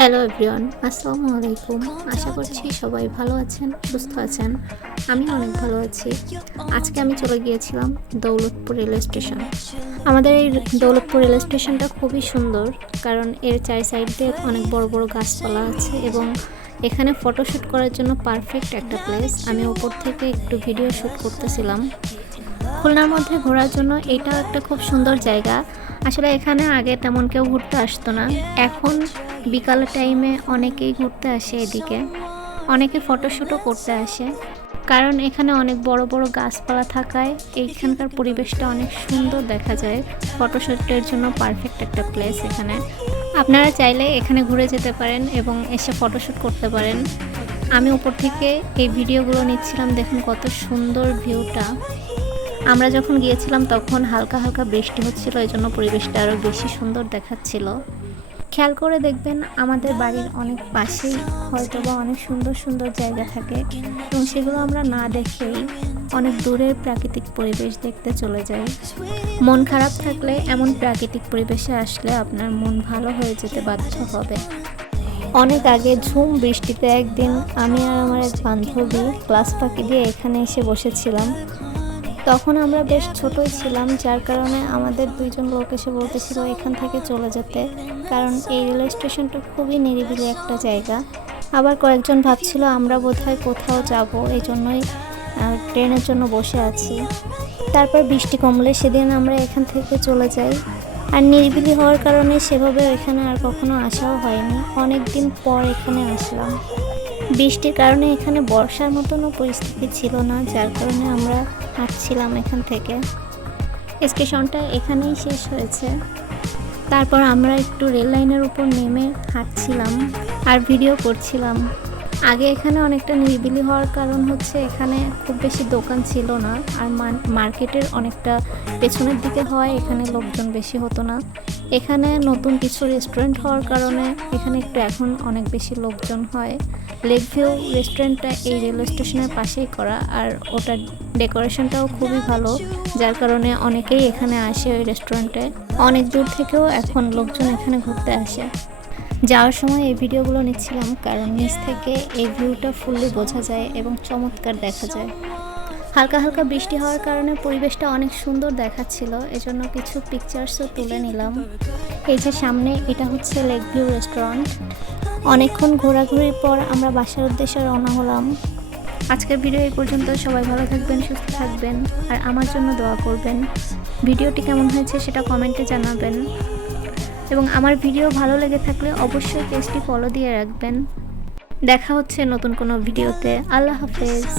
Hello everyone, আসসালামু আলাইকুম। আশা করছি সবাই ভালো আছেন, সুস্থ আছেন। আমি অনেক ভালো আছি। আজকে আমি চলে গিয়েছিলাম দৌলতপুর রেলওয়ে স্টেশন। আমাদের এই দৌলতপুর রেলওয়ে স্টেশনটা খুবই সুন্দর, কারণ এর চারি সাইড দিয়ে অনেক বড় বড় গাছপালা আছে এবং এখানে ফটোশ্যুট করার জন্য পারফেক্ট একটা প্লেস। আমি উপর থেকে একটু ভিডিও শ্যুট করতেছিলাম। খুলনার মধ্যে ঘোরার জন্য এটাও একটা খুব সুন্দর জায়গা। আসলে এখানে আগে তেমন কেউ ঘুরতে আসতো না, এখন বিকালের টাইমে অনেকেই ঘুরতে আসে এদিকে, অনেকে ফটোশ্যুটও করতে আসে, কারণ এখানে অনেক বড় বড় গাছপালা থাকায় এইখানকার পরিবেশটা অনেক সুন্দর দেখা যায়। ফটোশ্যুটের জন্য পারফেক্ট একটা প্লেস এখানে। আপনারা চাইলে এখানে ঘুরে যেতে পারেন এবং এসে ফটোশ্যুট করতে পারেন। আমি উপর থেকে এই ভিডিওগুলো নিচ্ছিলাম, দেখুন কত সুন্দর ভিউটা। আমরা যখন গিয়েছিলাম তখন হালকা হালকা বৃষ্টি হচ্ছিল, এই জন্য পরিবেশটা আরও বেশি সুন্দর দেখাচ্ছিল। খেয়াল করে দেখবেন আমাদের বাড়ির অনেক পাশেই হয়তো বা অনেক সুন্দর সুন্দর জায়গা থাকে এবং সেগুলো আমরা না দেখেই অনেক দূরের প্রাকৃতিক পরিবেশ দেখতে চলে যাই। মন খারাপ থাকলে এমন প্রাকৃতিক পরিবেশে আসলে আপনার মন ভালো হয়ে যেতে বাধ্য হবে। অনেক আগে ঝুম বৃষ্টিতে একদিন আমি আর আমার এক বান্ধবী ক্লাস ফাঁকি দিয়ে এখানে এসে বসেছিলাম। তখন আমরা বেশ ছোটই ছিলাম, যার কারণে আমাদের দুইজন লোক এসে বলতেছিল এখান থেকে চলে যেতে, কারণ এই রেলওয়ে স্টেশনটা খুবই নিরিবিলি একটা জায়গা। আবার কয়েকজন ভাবছিল আমরা বোধহয় কোথাও যাব, এই জন্যই ট্রেনের জন্য বসে আছি। তারপর বৃষ্টি কমলে সেদিন আমরা এখান থেকে চলে যাই। আর নিরিবিলি হওয়ার কারণে সেভাবে এখানে আর কখনো আসাও হয়নি, অনেক দিন পর এখানে আসলাম। বৃষ্টির কারণে এখানে বর্ষার মতনও পরিস্থিতি ছিল না, যার কারণে আমরা হাঁটছিলাম এখান থেকে। স্টেশনটা এখানেই শেষ হয়েছে। তারপর আমরা একটু রেল লাইনের উপর নেমে হাঁটছিলাম আর ভিডিও করছিলাম। আগে এখানে অনেকটা নিরিবিলি হওয়ার কারণ হচ্ছে এখানে খুব বেশি দোকান ছিল না, আর মার্কেটের অনেকটা পেছনের দিকে হয়, এখানে লোকজন বেশি হতো না। এখানে নতুন কিছু রেস্টুরেন্ট হওয়ার কারণে এখানে একটু এখন অনেক বেশি লোকজন হয়। লেক ভিউ রেস্টুরেন্টটা এই রেলওয়ে স্টেশনের পাশেই করা, আর ওটার ডেকোরেশনটাও খুবই ভালো, যার কারণে অনেকেই এখানে আসে ওই রেস্টুরেন্টে। অনেক দূর থেকেও এখন লোকজন এখানে ঘুরতে আসে। যাওয়ার সময় এই ভিডিওগুলো নিচ্ছিলাম, কারণ নিচ থেকে এই ভিউটা ফুললি বোঝা যায় এবং চমৎকার দেখা যায়। হালকা হালকা বৃষ্টি হওয়ার কারণে পরিবেশটা অনেক সুন্দর দেখাচ্ছিল, এজন্য কিছু পিকচার্সও তুলে নিলাম। এই যে সামনে, এটা হচ্ছে লেক ভিউ রেস্টুরেন্ট। অনেকক্ষণ ঘোরাঘুরির পর আমরা বাসার উদ্দেশ্যে রওনা হলাম। আজকের ভিডিও এই পর্যন্ত। সবাই ভালো থাকবেন, সুস্থ থাকবেন, আর আমার জন্য দোয়া করবেন। ভিডিওটি কেমন হয়েছে সেটা কমেন্টে জানাবেন, এবং আমার ভিডিও ভালো লেগে থাকলে অবশ্যই পেজটি ফলো দিয়ে রাখবেন। দেখা হচ্ছে নতুন কোনো ভিডিওতে। আল্লাহ হাফেজ।